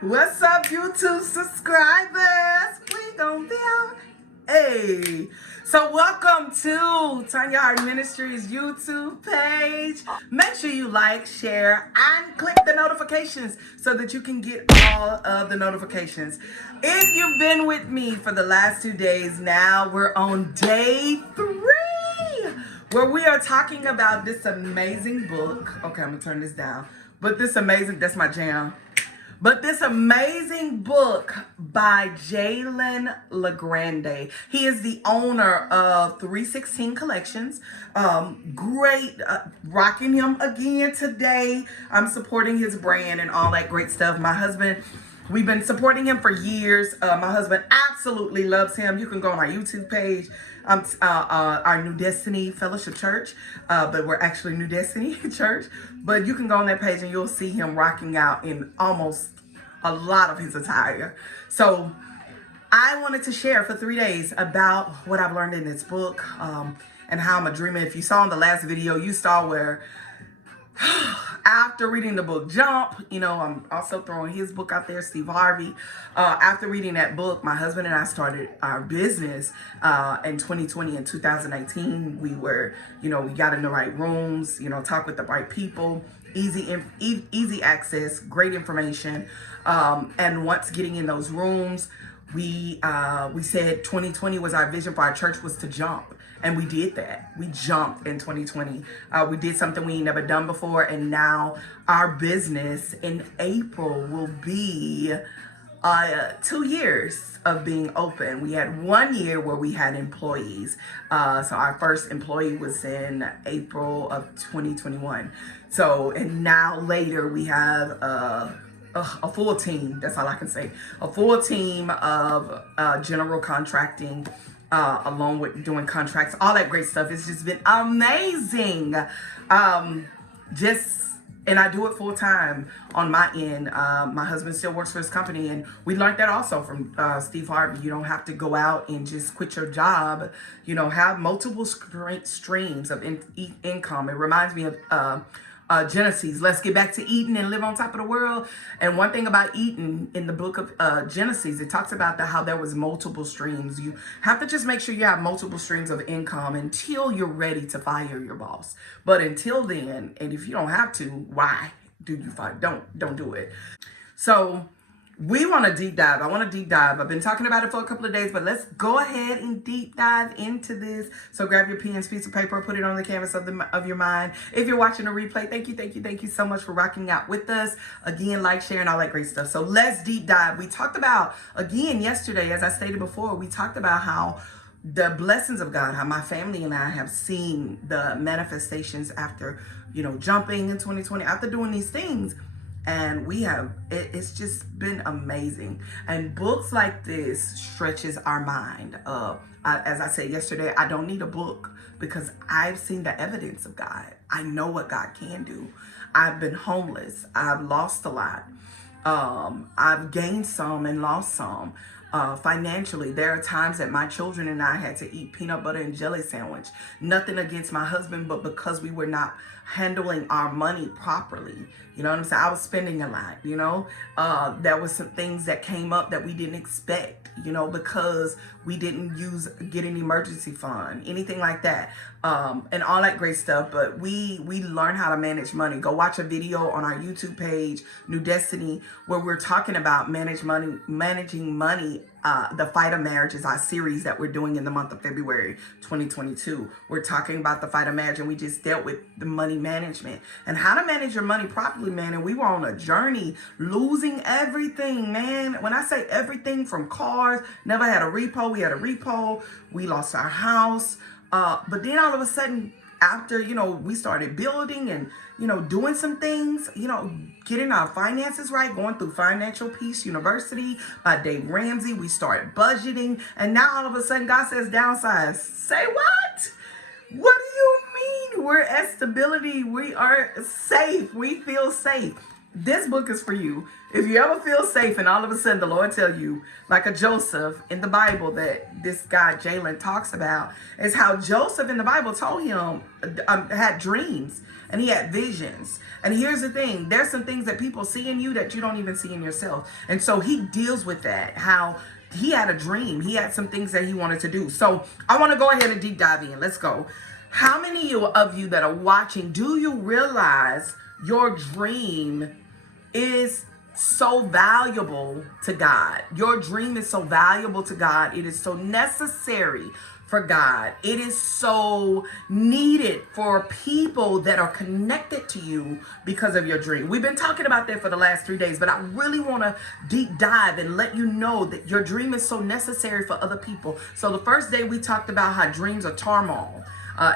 What's up, YouTube subscribers? We gonna be out. Hey. So welcome to Tonya Harden Ministries YouTube page. Make sure you like, share, and click the notifications so that you can get all of the notifications. If you've been with me for the last 2 days now, we're on day 3 where we are talking about this amazing book. Okay, I'm gonna turn this down. That's my jam. But this amazing book by Jaylen Lagrande. He is the owner of 316 Collections. Great, rocking him again today. I'm supporting his brand and all that great stuff. My husband, we've been supporting him for years. My husband absolutely loves him. You can go on our YouTube page. Our New Destiny Fellowship Church, but we're actually New Destiny Church. But you can go on that page and you'll see him rocking out in almost a lot of his attire. So I wanted to share for 3 days about what I've learned in this book and how I'm a dreamer. If you saw in the last video, you saw where after reading the book Jump, I'm also throwing his book out there, Steve Harvey. After reading that book, my husband and I started our business in 2020 and 2019. We were, we got in the right rooms, talk with the right people, easy access, great information. And once getting in those rooms, we said 2020 was our vision for our church was to jump. And we did that. We jumped in 2020. We did something we never done before. And now our business in April will be 2 years of being open. We had 1 year where we had employees. So our first employee was in April of 2021. So, and now later we have a full team. That's all I can say. A full team of general contracting, along with doing contracts, all that great stuff. It's just been amazing. And I do it full time on my end. My husband still works for his company, and we learned that also from Steve Harvey. You don't have to go out and just quit your job. Have multiple streams of income. It reminds me of Genesis. Let's get back to Eden and live on top of the world. And one thing about Eden in the book of Genesis, it talks about how there was multiple streams. You have to just make sure you have multiple streams of income until you're ready to fire your boss. But until then, and if you don't have to, why do you fire? Don't do it. So we want to deep dive. I want to deep dive. I've been talking about it for a couple of days, but let's go ahead and deep dive into this. So grab your pen, piece of paper, put it on the canvas of your mind. If you're watching a replay, thank you so much for rocking out with us. Again, like, share, and all that great stuff. So let's deep dive. We talked about, again, yesterday, as I stated before, we talked about how the blessings of God, how my family and I have seen the manifestations after, jumping in 2020, after doing these things. And it's just been amazing. And books like this stretches our mind. As I said yesterday, I don't need a book because I've seen the evidence of God. I know what God can do. I've been homeless. I've lost a lot. I've gained some and lost some. Financially, there are times that my children and I had to eat peanut butter and jelly sandwich. Nothing against my husband, but because we were not handling our money properly. You know what I'm saying? I was spending a lot, there was some things that came up that we didn't expect, because we didn't get an emergency fund, anything like that, and all that great stuff. But we learn how to manage money. Go watch a video on our YouTube page, New Destiny, where we're talking about managing money. The Fight of Marriage is our series that we're doing in the month of February 2022. We're talking about the Fight of Marriage, and we just dealt with the money management and how to manage your money properly, man. And we were on a journey, losing everything, man. When I say everything, from cars, never had a repo. We had a repo. We lost our house. But then all of a sudden, after, we started building and, doing some things, getting our finances right, going through Financial Peace University by Dave Ramsey, we started budgeting. And now all of a sudden, God says downsize. Say what? What do you mean? We're at stability. We are safe. We feel safe. this book is for you. If you ever feel safe and all of a sudden the Lord tell you, like a Joseph in the Bible that this guy Jaylen talks about, is how Joseph in the Bible told him, had dreams and he had visions. And here's the thing, there's some things that people see in you that you don't even see in yourself. And so he deals with that, how he had a dream. He had some things that he wanted to do. So I want to go ahead and deep dive in. Let's go. How many of you that are watching, do you realize your dream is so valuable to God? Your dream is so valuable to God. It is so necessary for God. It is so needed for people that are connected to you because of your dream. We've been talking about that for the last 3 days, but I really want to deep dive and let you know that your dream is so necessary for other people. So the first day we talked about how dreams are turmoil.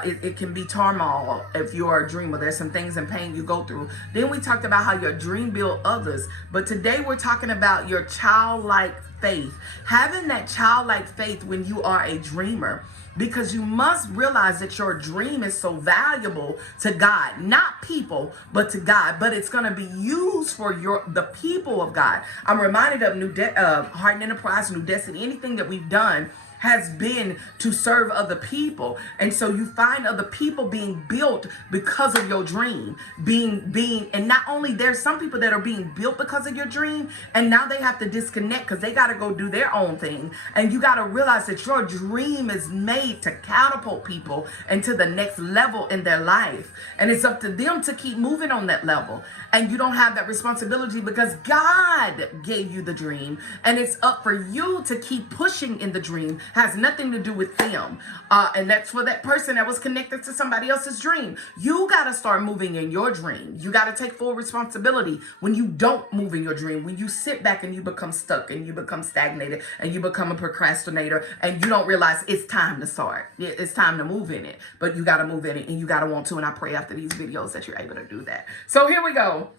It can be turmoil if you are a dreamer. There's some things and pain you go through. Then we talked about how your dream build others. But today we're talking about your childlike faith. Having that childlike faith when you are a dreamer. Because you must realize that your dream is so valuable to God, not people, but to God. But it's going to be used for the people of God. I'm reminded of Harden Enterprise, New Destiny, anything that we've done has been to serve other people. And so you find other people being built because of your dream, and not only there's some people that are being built because of your dream, and now they have to disconnect because they got to go do their own thing. And you got to realize that your dream is made to catapult people into the next level in their life. And it's up to them to keep moving on that level. And you don't have that responsibility because God gave you the dream, and it's up for you to keep pushing in the dream. Has nothing to do with them. And that's for that person that was connected to somebody else's dream. You got to start moving in your dream. You got to take full responsibility when you don't move in your dream, when you sit back and you become stuck and you become stagnated and you become a procrastinator and you don't realize it's time to start. It's time to move in it, but you got to move in it and you got to want to. And I pray after these videos that you're able to do that. So here we go.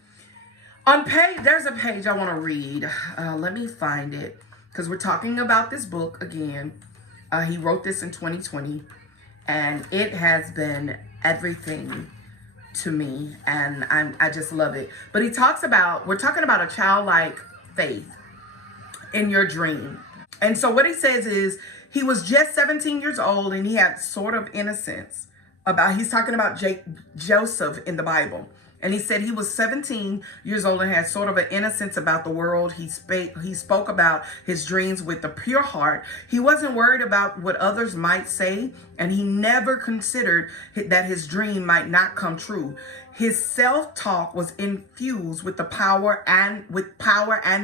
There's a page I want to read. Let me find it. Because we're talking about this book again. He wrote this in 2020. And it has been everything to me. And I just love it. But we're talking about a childlike faith in your dream. And so what he says is, he was just 17 years old and he had sort of innocence he's talking about Joseph in the Bible. And he said he was 17 years old and had sort of an innocence about the world. He spoke about his dreams with a pure heart. He wasn't worried about what others might say, and he never considered that his dream might not come true. His self-talk was infused with power and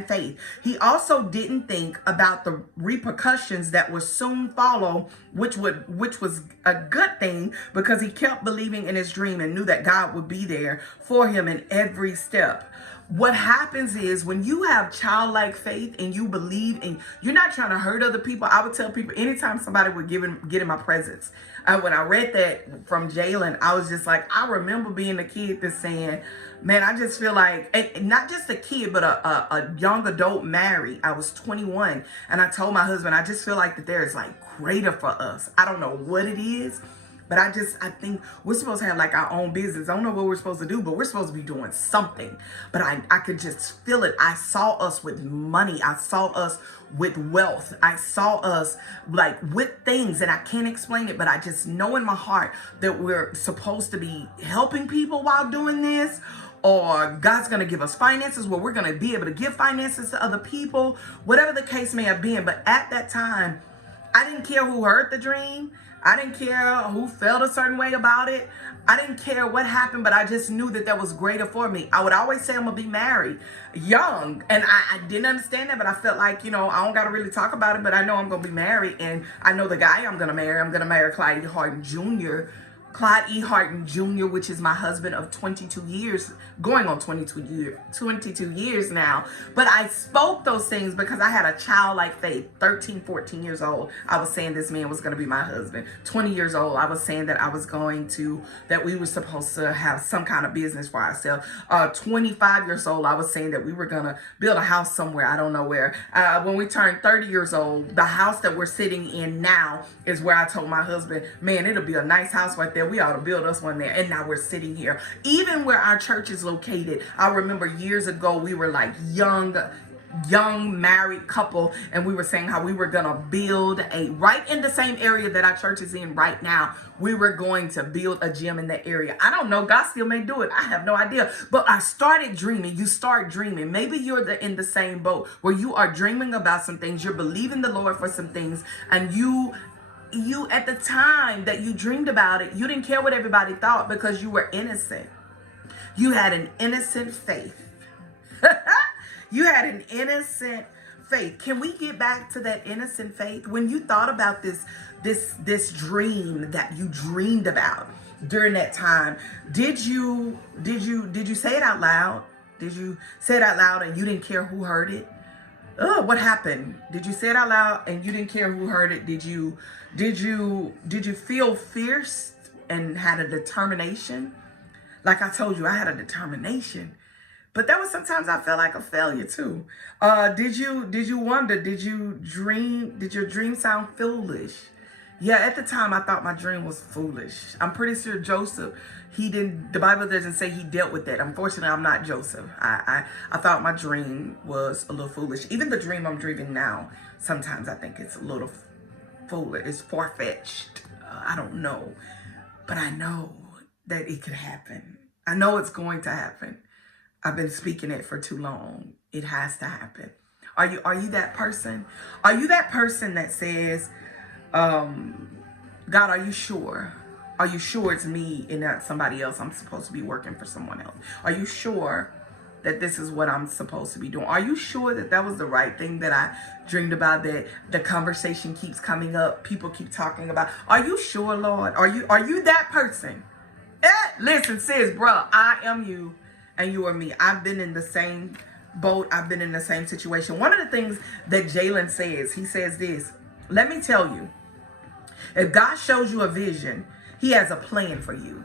faith. He also didn't think about the repercussions that would soon follow, which was a good thing because he kept believing in his dream and knew that God would be there for him in every step. What happens is when you have childlike faith and you believe and you're not trying to hurt other people. I would tell people anytime somebody would get in my presence. When I read that from Jaylen, I was just like, I remember being a kid that's saying, man, I just feel like, and not just a kid, but a young adult married. I was 21 and I told my husband, I just feel like that there is like greater for us. I don't know what it is. But I think we're supposed to have like our own business. I don't know what we're supposed to do, but we're supposed to be doing something. But I could just feel it. I saw us with money. I saw us with wealth. I saw us like with things, and I can't explain it, but I just know in my heart that we're supposed to be helping people while doing this. Or God's going to give us finances where we're going to be able to give finances to other people, whatever the case may have been. But at that time, I didn't care who heard the dream. I didn't care who felt a certain way about it. I didn't care what happened, but I just knew that was greater for me. I would always say I'm going to be married young. And I didn't understand that, but I felt like, I don't got to really talk about it, but I know I'm going to be married. And I know the guy I'm going to marry Clyde Harden Jr., Clyde E. Harden Jr., which is my husband of 22 years, going on 22 years now. But I spoke those things because I had a childlike faith. 13, 14 years old, I was saying this man was going to be my husband. 20 years old, I was saying that that we were supposed to have some kind of business for ourselves. 25 years old, I was saying that we were going to build a house somewhere. I don't know where. When we turned 30 years old, the house that we're sitting in now is where I told my husband, man, it'll be a nice house right there. there. We ought to build us one there. And now we're sitting here. Even where our church is located, I remember years ago, we were like young married couple, and we were saying how we were gonna build right in the same area that our church is in right now. We were going to build a gym in that area. I don't know, God still may do it, I have no idea, but I started dreaming. You start dreaming. Maybe you're in the same boat where you are dreaming about some things, you're believing the Lord for some things, and you at the time that you dreamed about it, you didn't care what everybody thought because you were innocent. You had an innocent faith. You had an innocent faith. Can we get back to that innocent faith? When you thought about this dream that you dreamed about during that time, did you say it out loud? Did you say it out loud and you didn't care who heard it? Oh, what happened? Did you say it out loud and you didn't care who heard it? Did you feel fierce and had a determination? Like I told you, I had a determination. But there was sometimes I felt like a failure too. Did you wonder, did your dream sound foolish? Yeah, at the time I thought my dream was foolish. I'm pretty sure Joseph, the Bible doesn't say he dealt with that. Unfortunately, I'm not Joseph. I thought my dream was a little foolish. Even the dream I'm dreaming now, sometimes I think it's a little foolish. It's far-fetched. I don't know. But I know that it could happen. I know it's going to happen. I've been speaking it for too long. It has to happen. Are you that person? Are you that person that says, God, are you sure? Are you sure it's me and not somebody else? I'm supposed to be working for someone else. Are you sure that this is what I'm supposed to be doing? Are you sure that that was the right thing that I dreamed about, that the conversation keeps coming up, people keep talking about? Are you sure, Lord? Are you that person? Listen, sis, bro, I am you. And you or me. I've been in the same boat. I've been in the same situation. One of the things that Jaylen says, he says this: let me tell you, if God shows you a vision, he has a plan for you.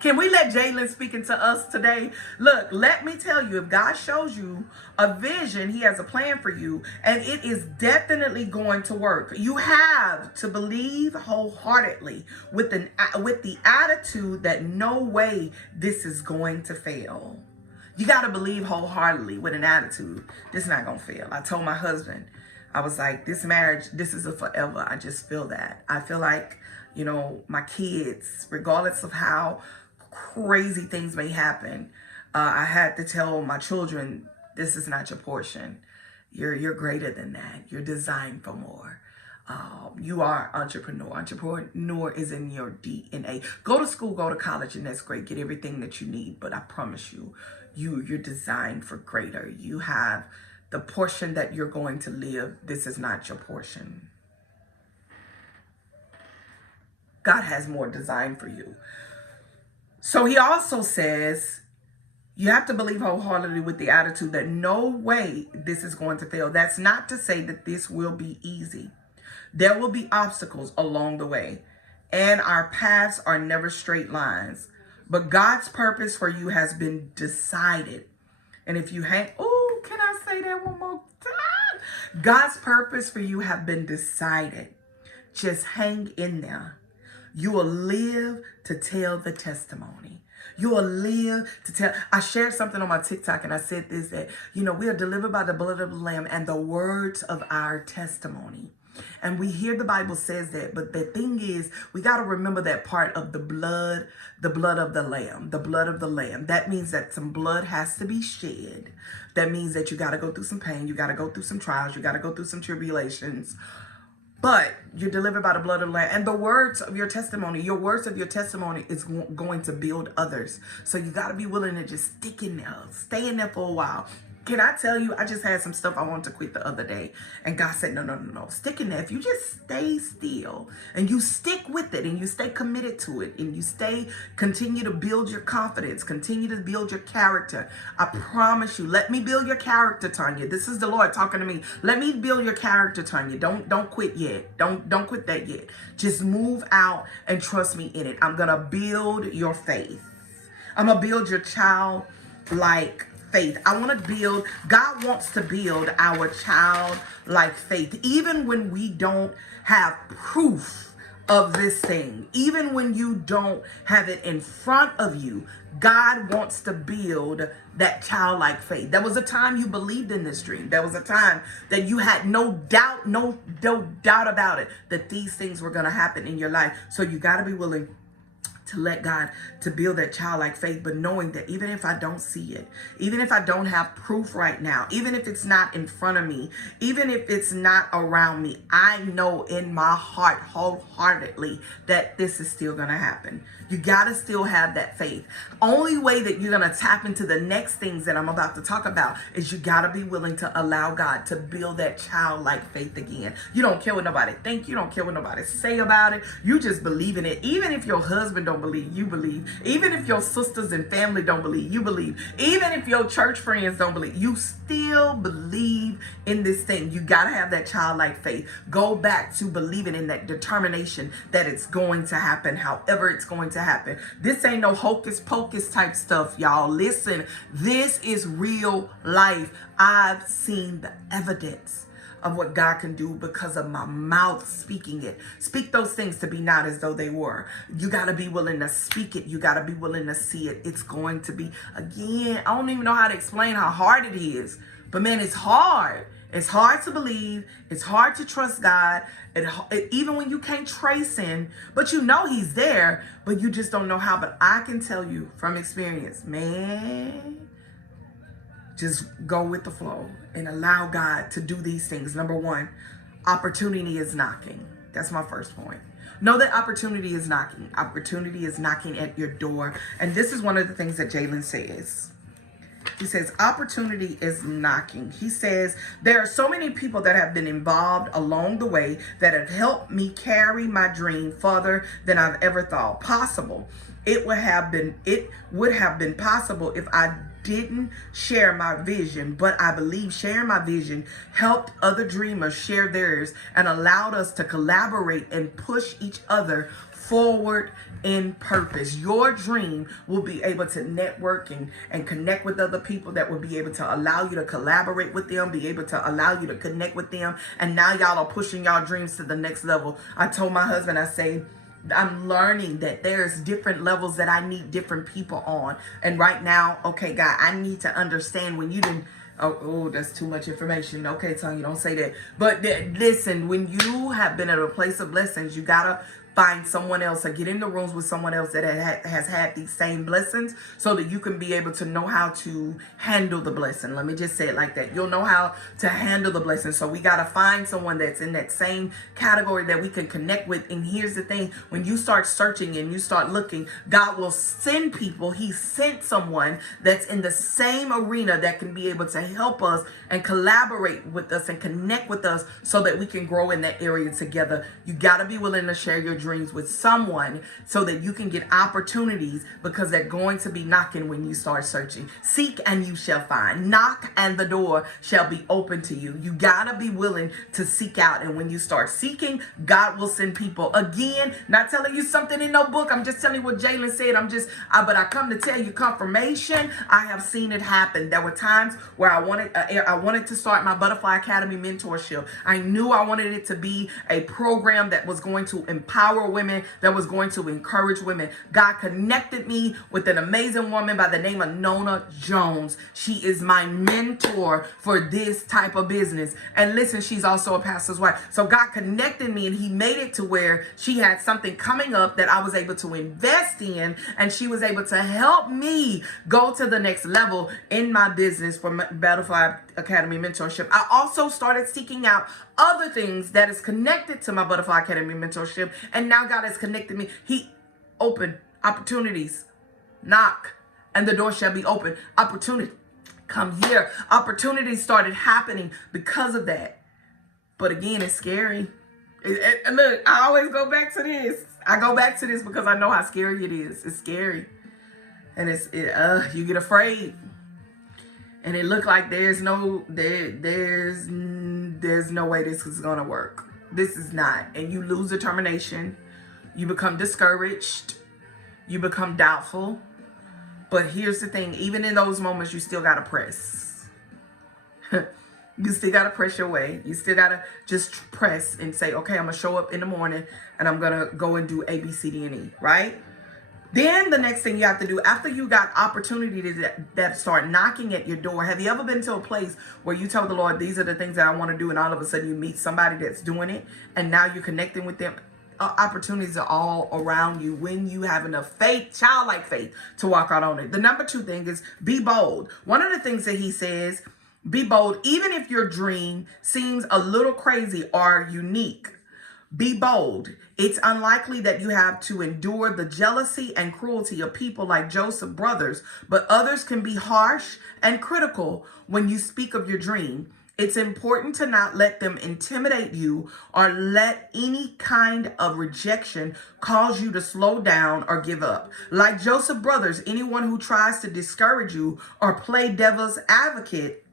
Can we let Jaylen speak into us today? Look, let me tell you, if God shows you a vision, he has a plan for you, and it is definitely going to work. You have to believe wholeheartedly with the attitude that no way this is going to fail. You got to believe wholeheartedly with an attitude, this is not going to fail. I told my husband, I was like, this marriage, this is a forever. I just feel that. I feel like, my kids, regardless of how crazy things may happen, I had to tell my children, this is not your portion. You're greater than that. You're designed for more. You are entrepreneur. Entrepreneur is in your DNA. Go to school, go to college, and that's great. Get everything that you need. But I promise you, you're designed for greater. You have the portion that you're going to live. This is not your portion. God has more design for you. So he also says, you have to believe wholeheartedly with the attitude that no way this is going to fail. That's not to say that this will be easy. There will be obstacles along the way, and our paths are never straight lines. But God's purpose for you has been decided. And if you can I say that one more time? God's purpose for you have been decided. Just hang in there. You will live to tell the testimony. You will live to tell. I shared something on my TikTok and I said this, that, we are delivered by the blood of the Lamb and the words of our testimony. And we hear the Bible says that, but the thing is, we got to remember that part of the blood of the Lamb, the blood of the Lamb. That means that some blood has to be shed. That means that you got to go through some pain. You got to go through some trials. You got to go through some tribulations. But you're delivered by the blood of the Lamb. And the words of your testimony is going to build others. So you got to be willing to just stick in there, stay in there for a while. Can I tell you, I just had some stuff I wanted to quit the other day. And God said, no. Stick in there. If you just stay still and you stick with it and you stay committed to it and you continue to build your confidence, continue to build your character. I promise you, let me build your character, Tonya. This is the Lord talking to me. Let me build your character, Tonya. Don't quit yet. Don't quit that yet. Just move out and trust me in it. I'm going to build your faith. I'm going to build your childlike faith. God wants to build our childlike faith. Even when we don't have proof of this thing. Even when you don't have it in front of you, God wants to build that childlike faith. There was a time you believed in this dream. There was a time that you had no doubt about it, that these things were going to happen in your life. So you got to be willing to let God to build that childlike faith, but knowing that even if I don't see it, even if I don't have proof right now, even if it's not in front of me, even if it's not around me, I know in my heart wholeheartedly that this is still going to happen. You got to still have that faith. Only way that you're going to tap into the next things that I'm about to talk about is you got to be willing to allow God to build that childlike faith again. You don't care what nobody think. You don't care what nobody say about it. You just believe in it. Even if your husband don't believe, you believe. Even if your sisters and family don't believe, you believe. Even if your church friends don't believe, you still believe in this thing. You got to have that childlike faith. Go back to believing in that determination that it's going to happen, however it's going to happen. This ain't no hocus pocus type stuff, y'all. Listen, this is real life. I've seen the evidence of what God can do because of my mouth speaking it. Speak those things to be not as though they were. You got to be willing to speak it. You got to be willing to see it. It's going to be, again, I don't even know how to explain how hard it is, but man, it's hard. It's hard to believe. It's hard to trust God. Even when you can't trace him, but you know he's there, but you just don't know how. But I can tell you from experience, man, just go with the flow and allow God to do these things. Number one, opportunity is knocking. That's my first point. Know that opportunity is knocking. Opportunity is knocking at your door. And this is one of the things that Jaylen says. He says, opportunity is knocking. He says, there are so many people that have been involved along the way that have helped me carry my dream further than I've ever thought possible. It would have been possible if I didn't share my vision, but I believe sharing my vision helped other dreamers share theirs and allowed us to collaborate and push each other forward in purpose. Your dream will be able to network and connect with other people that will be able to allow you to collaborate with them, be able to allow you to connect with them. And now y'all are pushing y'all dreams to the next level. I told my husband, I say, I'm learning that there's different levels that I need different people on. And right now, okay, God, I need to understand when you didn't, oh, that's too much information. Okay, Tonya, don't say that. But listen, when you have been at a place of blessings, you gotta find someone else or get in the rooms with someone else that has had these same blessings so that you can be able to know how to handle the blessing. Let me just say it like that. You'll know how to handle the blessing. So we got to find someone that's in that same category that we can connect with. And here's the thing. When you start searching and you start looking, God will send people. He sent someone that's in the same arena that can be able to help us and collaborate with us and connect with us so that we can grow in that area together. You got to be willing to share your dreams with someone so that you can get opportunities, because they're going to be knocking when you start searching. Seek and you shall find. Knock and the door shall be open to you. You gotta be willing to seek out, and when you start seeking, God will send people. Again, not telling you something in no book. I'm just telling you what Jaylen said. But I come to tell you confirmation. I have seen it happen. There were times where I wanted to start my Butterfly Academy mentorship. I knew I wanted it to be a program that was going to empower women, that was going to encourage women. God connected me with an amazing woman by the name of Nona Jones. She is my mentor for this type of business. And listen, she's also a pastor's wife. So God connected me, and he made it to where she had something coming up that I was able to invest in, and she was able to help me go to the next level in my business for Butterfly Academy mentorship. I also started seeking out other things that is connected to my Butterfly Academy mentorship, and now God has connected me. He opened opportunities. Knock and the door shall be open. Opportunity, come here. Opportunities started happening because of that. But again, it's scary. Look, I always go back to this. I go back to this because I know how scary it is. It's scary, and you get afraid. And it looked like there's no way this is gonna work. This is not. And you lose determination. You become discouraged. You become doubtful. But here's the thing. Even in those moments, you still gotta press. You still got to press your way. You still got to just press and say, okay, I'm going to show up in the morning and I'm going to go and do A, B, C, D, and E, right? Then the next thing you have to do, after you got opportunity that start knocking at your door, have you ever been to a place where you told the Lord, these are the things that I want to do, and all of a sudden you meet somebody that's doing it, and now you're connecting with them? Opportunities are all around you when you have enough faith, childlike faith, to walk out on it. The number 2 thing is be bold. One of the things that he says, be bold, even if your dream seems a little crazy or unique. Be bold. It's unlikely that you have to endure the jealousy and cruelty of people like Joseph's brothers, but others can be harsh and critical when you speak of your dream. It's important to not let them intimidate you or let any kind of rejection cause you to slow down or give up. Like Joseph's brothers, anyone who tries to discourage you or play devil's advocate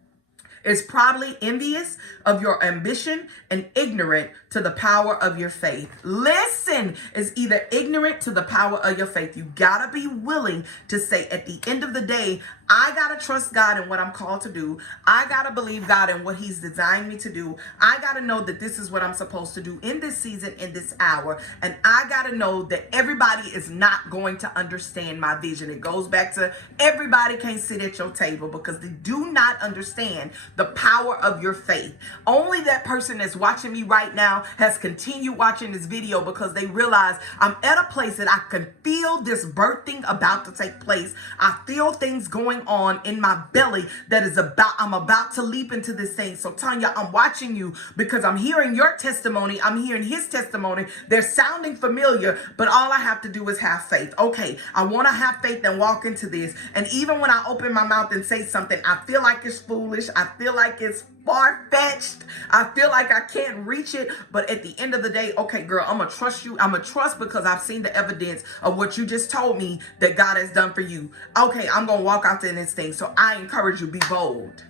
is probably envious of your ambition and ignorant to the power of your faith. Listen, is either ignorant to the power of your faith. You gotta be willing to say, at the end of the day, I gotta trust God in what I'm called to do. I gotta believe God in what he's designed me to do. I gotta know that this is what I'm supposed to do in this season, in this hour. And I gotta know that everybody is not going to understand my vision. It goes back to everybody can't sit at your table because they do not understand the power of your faith. Only that person that's watching me right now has continued watching this video because they realize I'm at a place that I can feel this birthing about to take place. I feel things going on in my belly that is I'm about to leap into this thing. So Tonya, I'm watching you because I'm hearing your testimony. I'm hearing his testimony. They're sounding familiar, but all I have to do is have faith. Okay, I want to have faith and walk into this. And even when I open my mouth and say something, I feel like it's foolish. I feel like it's far-fetched. I feel like I can't reach it. But at the end of the day, okay, girl, I'm going to trust you. I'm going to trust because I've seen the evidence of what you just told me that God has done for you. Okay, I'm going to walk out there in this thing. So I encourage you, be bold.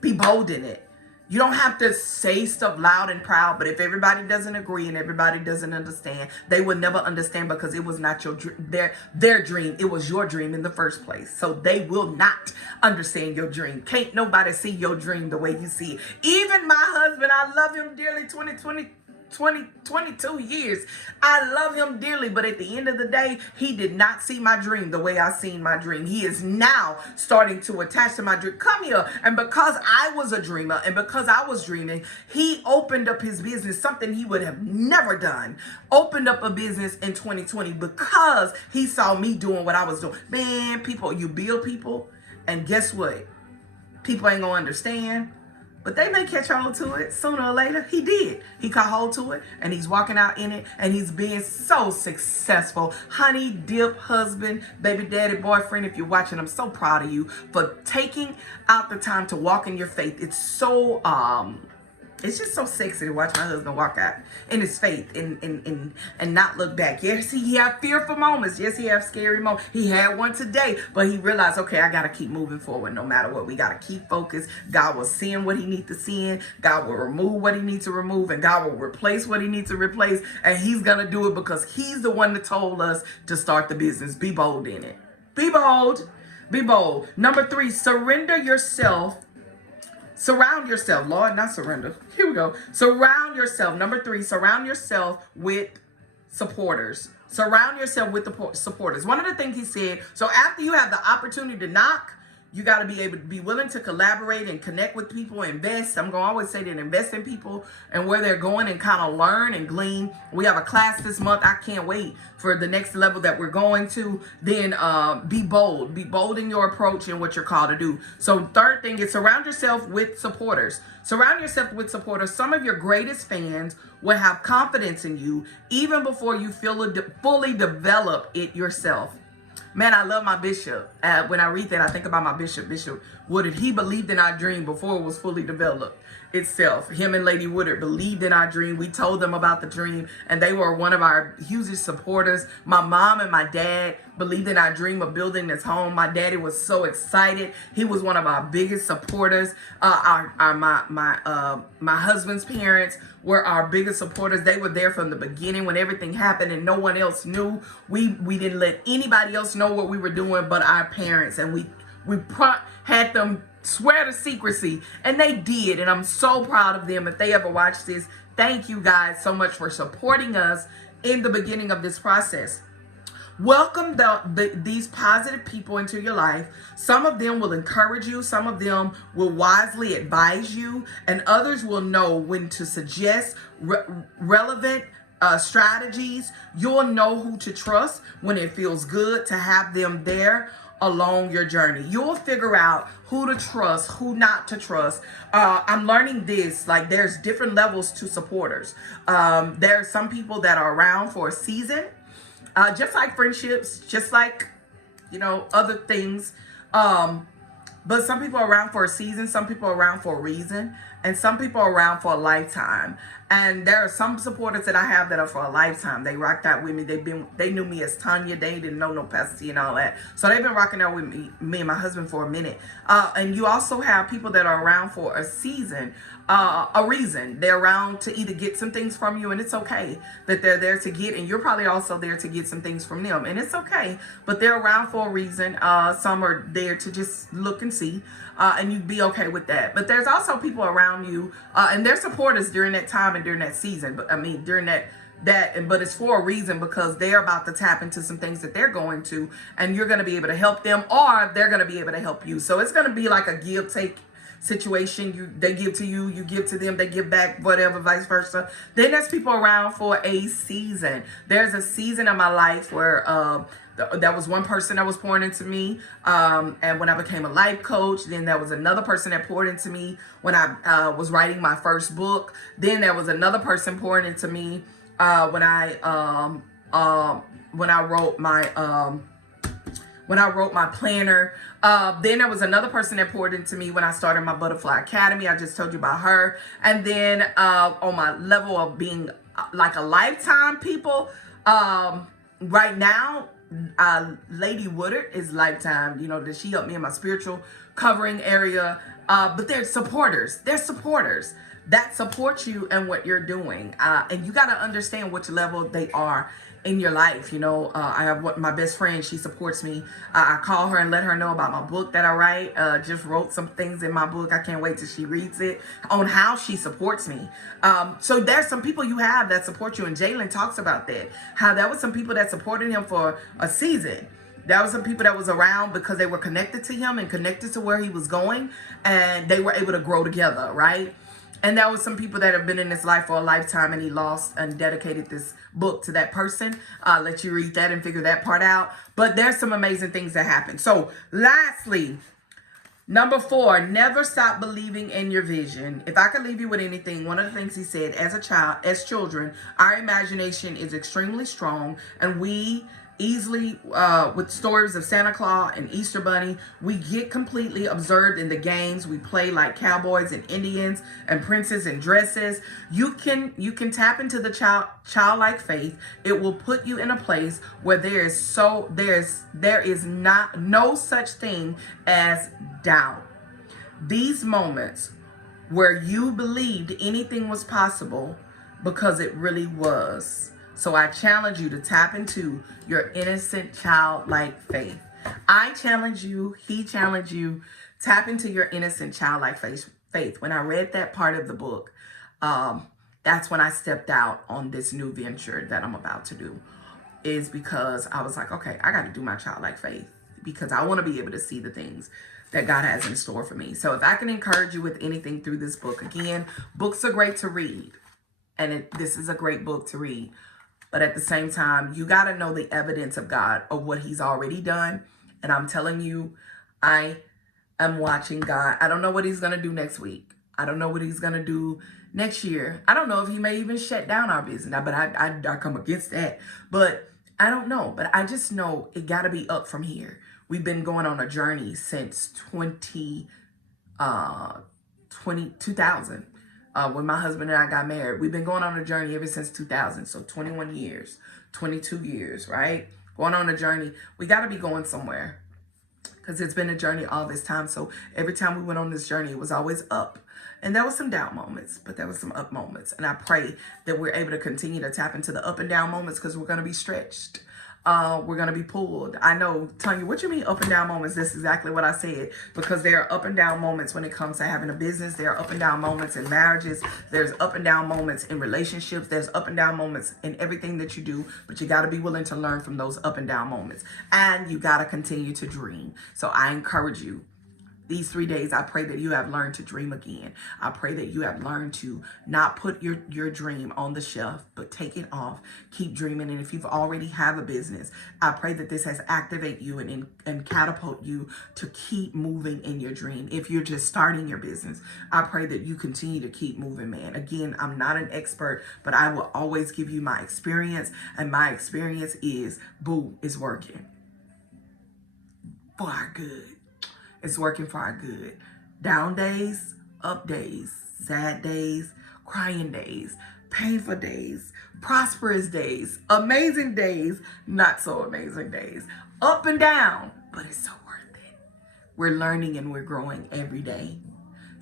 Be bold in it. You don't have to say stuff loud and proud, but if everybody doesn't agree and everybody doesn't understand, they will never understand because it was not their dream. It was your dream in the first place. So they will not understand your dream. Can't nobody see your dream the way you see it. Even my husband, I love him dearly, 22 years. I love him dearly, but at the end of the day, he did not see my dream the way I seen my dream. He is now starting to attach to my dream. Come here. And because I was a dreamer and because I was dreaming, he opened up his business, something he would have never done. Opened up a business in 2020 because he saw me doing what I was doing. Man, people, you build people, and guess what? People ain't gonna understand. But they may catch hold to it sooner or later. He did. He caught hold to it, and he's walking out in it, and he's being so successful. Honey, dip, husband, baby daddy, boyfriend, if you're watching, I'm so proud of you for taking out the time to walk in your faith. It's so, it's just so sexy to watch my husband walk out in his faith and not look back. Yes, he had fearful moments. Yes, he had scary moments. He had one today, but he realized, okay, I got to keep moving forward no matter what. We got to keep focused. God will send what he needs to send. God will remove what he needs to remove, and God will replace what he needs to replace. And he's going to do it because he's the one that told us to start the business. Be bold in it. Be bold. Be bold. Number 3, surrender yourself. Surround yourself, Lord, not surrender. Here we go. Surround yourself. Number 3, surround yourself with supporters. Surround yourself with the supporters. One of the things he said, so after you have the opportunity to knock, you got to be able to be willing to collaborate and connect with people, invest. I'm going to always say that invest in people and where they're going and kind of learn and glean. We have a class this month. I can't wait for the next level that we're going to. Then be bold. Be bold in your approach and what you're called to do. So third thing is surround yourself with supporters. Surround yourself with supporters. Some of your greatest fans will have confidence in you even before you fully develop it yourself. Man, I love my bishop. When I read that, I think about my bishop, Bishop Woodard. He believed in our dream before it was fully developed itself. Him and Lady Woodard believed in our dream. We told them about the dream, and they were one of our hugest supporters. My mom and my dad believed in our dream of building this home. My daddy was so excited. He was one of our biggest supporters. My husband's parents were our biggest supporters. They were there from the beginning when everything happened and no one else knew. We didn't let anybody else know what we were doing but our parents, and we had them swear to secrecy. And they did. And I'm so proud of them. If they ever watch this, thank you guys so much for supporting us in the beginning of this process. Welcome these positive people into your life. Some of them will encourage you. Some of them will wisely advise you. And others will know when to suggest relevant strategies. You'll know who to trust when it feels good to have them there along your journey. You'll figure out who to trust, who not to trust. I'm learning this, like there's different levels to supporters. There are some people that are around for a season. Just like friendships, just like, other things. But some people are around for a season, some people are around for a reason, and some people are around for a lifetime. And there are some supporters that I have that are for a lifetime. They rocked out with me. They knew me as Tonya. They didn't know no Pastor T and all that. So they've been rocking out with me and my husband for a minute. And you also have people that are around for a season, a reason. They're around to either get some things from you, and it's okay that they're there to get, and you're probably also there to get some things from them, and it's okay. But they're around for a reason. Some are there to just look and see, and you'd be okay with that. But there's also people around you, and they're supporters during that time and during that season. But I mean, during but it's for a reason, because they're about to tap into some things that they're going to, and you're going to be able to help them, or they're going to be able to help you. So it's going to be like a give take situation. They give to you, you give to them, they give back, whatever, vice versa. Then there's people around for a season. There's a season of my life where that was one person that was pouring into me, and when I became a life coach. Then there was another person that poured into me when I was writing my first book. Then there was another person pouring into me when I wrote my planner. Then there was another person that poured into me when I started my Butterfly Academy. I just told you about her. And then on my level of being like a lifetime people, right now, Lady Woodard is lifetime. That she helped me in my spiritual covering area. But they're supporters. They're supporters that support you and what you're doing. And you got to understand which level they are in your life. I have my best friend. She supports me. I call her and let her know about my book that I write. Just wrote some things in my book. I can't wait till she reads it, on how she supports me. So there's some people you have that support you, and Jaylen talks about that, how there was some people that supported him for a season. There was some people that was around because they were connected to him and connected to where he was going, and they were able to grow together, right? And there was some people that have been in his life for a lifetime, and he lost and dedicated this book to that person. I'll let you read that and figure that part out. But there's some amazing things that happen. So lastly, number 4, never stop believing in your vision. If I could leave you with anything, one of the things he said, as children, our imagination is extremely strong, and we easily, with stories of Santa Claus and Easter Bunny, we get completely absorbed in the games. We play like cowboys and Indians and princes in dresses. You can tap into the childlike faith. It will put you in a place where there is no such thing as doubt. These moments where you believed anything was possible because it really was. So I challenge you to tap into your innocent childlike faith. I challenge you, he challenged you, tap into your innocent childlike faith. When I read that part of the book, that's when I stepped out on this new venture that I'm about to do, is because I was like, okay, I got to do my childlike faith, because I want to be able to see the things that God has in store for me. So if I can encourage you with anything through this book, again, books are great to read, and this is a great book to read. But at the same time, you got to know the evidence of God, of what he's already done. And I'm telling you, I am watching God. I don't know what he's going to do next week. I don't know what he's going to do next year. I don't know if he may even shut down our business. But I come against that. But I don't know. But I just know it got to be up from here. We've been going on a journey since 2000. When my husband and I got married. We've been going on a journey ever since 2000. So 21 years, 22 years, right? Going on a journey. We got to be going somewhere, because it's been a journey all this time. So every time we went on this journey, it was always up. And there was some down moments, but there was some up moments. And I pray that we're able to continue to tap into the up and down moments, because we're going to be stretched. we're going to be pulled. I know, Tonya, what you mean up and down moments? This is exactly what I said, because there are up and down moments when it comes to having a business. There are up and down moments in marriages. There's up and down moments in relationships. There's up and down moments in everything that you do, but you got to be willing to learn from those up and down moments, and you got to continue to dream. So I encourage you. These 3 days, I pray that you have learned to dream again. I pray that you have learned to not put your dream on the shelf, but take it off. Keep dreaming. And if you've already have a business, I pray that this has activate you and catapult you to keep moving in your dream. If you're just starting your business, I pray that you continue to keep moving, man. Again, I'm not an expert, but I will always give you my experience. And my experience is, boo, is working for our good. It's working for our good. Down days, up days, sad days, crying days, painful days, prosperous days, amazing days, not so amazing days, up and down, but it's so worth it. We're learning and we're growing every day.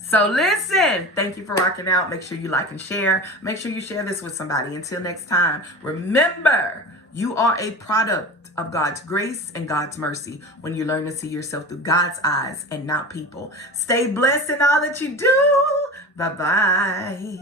So listen, thank you for rocking out. Make sure you like and share. Make sure you share this with somebody. Until next time, remember, you are a product of God's grace and God's mercy when you learn to see yourself through God's eyes and not people. Stay blessed in all that you do. Bye-bye.